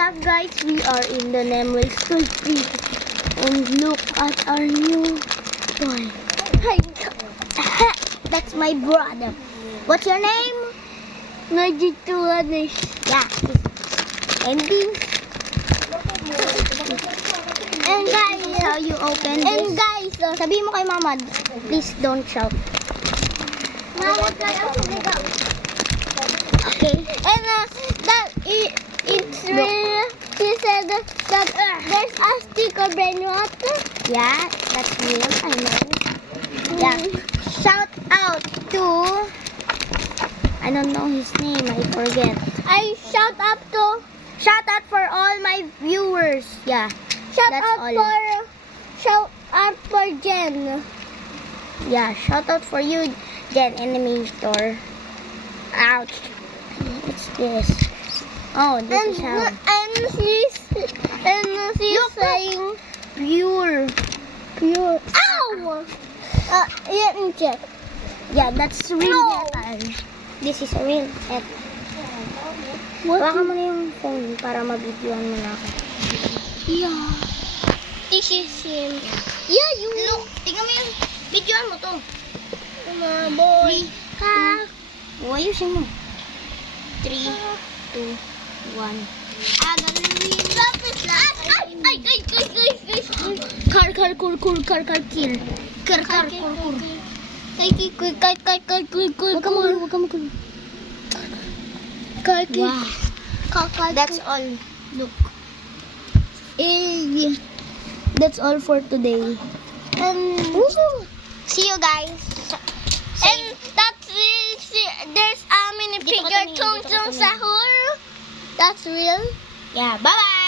up, guys? We are in the Nemway Street. And look at our new boy. That's my brother. What's your name? Najituanis. Yeah. And this. And guys, how you open this? And guys, sabihin mo kay Mama, please don't shout. Mama, okay. And it's real. She said that there's a sticker brand water. Yeah, that's real. I know. Yeah. Shout out to, I don't know his name. I forget. Shout out for all my viewers. Yeah. Shout out for Jen. Yeah. Shout out for you, Jen Animator. Ouch. What's this? Oh, this is how. And she's saying pure. Ow! Let me check. Yeah, that's real metal. This is a real metal. Baka mo na yung phone para mabidyoan mo na ako. Yeah. This is him. Yeah, you look. Tingnan mo yung bidyoan mo to. Come boy. Ayusin mo. 3, 2, 1. Wow. That's all. Look. That's all for today. And see you guys. And there's a mini figure Tung Tung Sahur. That's real. Yeah, bye-bye.